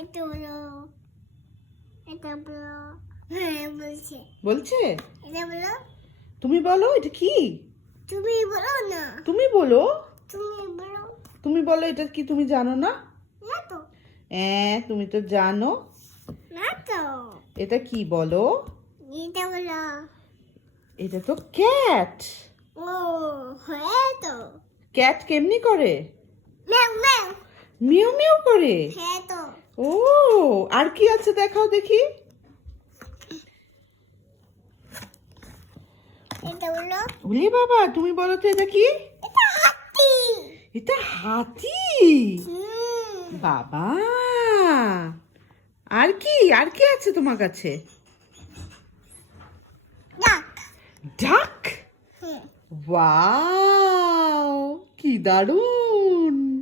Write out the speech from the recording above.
এটা বলো, এটা বলো। হ্যাঁ বলছে, বলছে? এটা বলো। তুমি বলো, এটা কি? তুমি বলো না, তুমি বলো। তুমি বলো। তুমি বলো, এটা কি তুমি জানো না? না তো, তুমি তো জানো। না তো। এটা কি বলো? এটা বলো। এটা তো ক্যাট। ও হ্যাঁ তো। ক্যাট কেমনি করে? ম্যাও ম্যাও। মিউ মিউ করে। হ্যাঁ তো। ও, আর কি আছে দেখাও দেখি। এটা বলো। ওলে বাবা, তুমি বলো তো এটা কি? এটা হাতি। এটা হাতি। হুম। বাবা, আর কি আর কি আছে তোমার কাছে? ডাক। ডাক। হুম। ওয়াও, কি দারুণ।